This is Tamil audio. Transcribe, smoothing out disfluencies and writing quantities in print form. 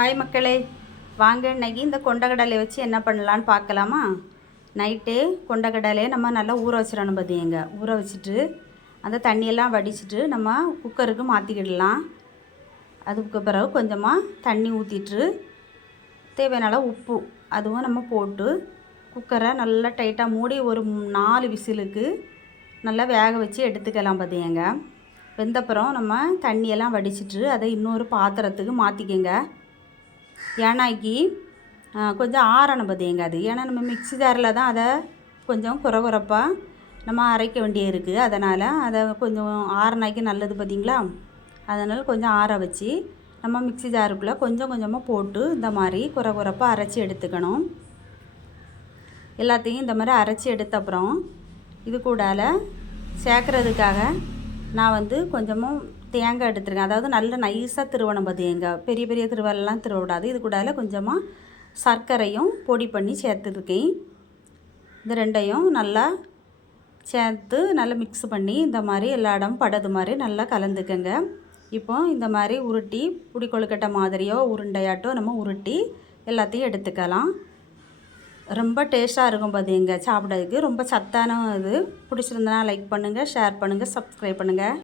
ஹாய் மக்களே, வாங்க இன்னைக்கு இந்த கொண்டக்கடலையை வச்சு என்ன பண்ணலான்னு பார்க்கலாமா. நைட்டே கொண்டக்கடலையை நம்ம நல்லா ஊற வச்சிடணும். பார்த்திங்க, ஊற வச்சுட்டு அந்த தண்ணியெல்லாம் வடிச்சிட்டு நம்ம குக்கருக்கு மாற்றிக்கிடலாம். அதுக்கு பிறகு கொஞ்சமாக தண்ணி ஊற்றிட்டு தேவையான உப்பு அதுவும் நம்ம போட்டு குக்கரை நல்லா டைட்டாக மூடி ஒரு 4 விசிலுக்கு நல்லா வேக வச்சு எடுத்துக்கலாம். பார்த்திங்க, வெந்தப்புறம் நம்ம தண்ணியெல்லாம் வடிச்சிட்டு அதை இன்னொரு பாத்திரத்துக்கு மாற்றிக்கங்க. ஏன்னாக்கி கொஞ்சம் ஆறணும். பார்த்திங்க, அது ஏன்னா நம்ம மிக்ஸி ஜாரில் தான் அதை கொஞ்சம் குறப்பாக நம்ம அரைக்க வேண்டிய இருக்குது. அதனால் அதை கொஞ்சம் ஆறனாக்கி நல்லது. பார்த்திங்களா, அதனால் கொஞ்சம் ஆற வச்சு நம்ம மிக்ஸி ஜாருக்குள்ளே கொஞ்சம் கொஞ்சமாக போட்டு இந்த மாதிரி குறப்பாக அரைச்சி எடுத்துக்கணும். எல்லாத்தையும் இந்த மாதிரி அரைச்சி எடுத்த அப்புறம் இது கூடால சேர்க்குறதுக்காக நான் கொஞ்சமாக தேங்காய் எடுத்துருக்கேன். அதாவது நல்ல நைஸாக திருவணும். பார்த்திங்க, பெரிய பெரிய திருவலாம் திருவ விடாது. இது கூடால கொஞ்சமாக சர்க்கரையும் பொடி பண்ணி சேர்த்துருக்கேன். இந்த ரெண்டையும் நல்லா சேர்த்து நல்லா மிக்ஸ் பண்ணி இந்த மாதிரி எல்லா இடம் படுது மாதிரி நல்லா கலந்துக்கங்க. இப்போ இந்த மாதிரி உருட்டி புடி கொழுக்கட்டை மாதிரியோ உருண்டையாட்டோ நம்ம உருட்டி எல்லாத்தையும் எடுத்துக்கலாம். ரொம்ப டேஸ்ட்டாக இருக்கும். பார்த்திங்க, சாப்பிட்றதுக்கு ரொம்ப சத்தான இது. பிடிச்சிருந்தனா லைக் பண்ணுங்கள், ஷேர் பண்ணுங்கள், சப்ஸ்கிரைப் பண்ணுங்கள்.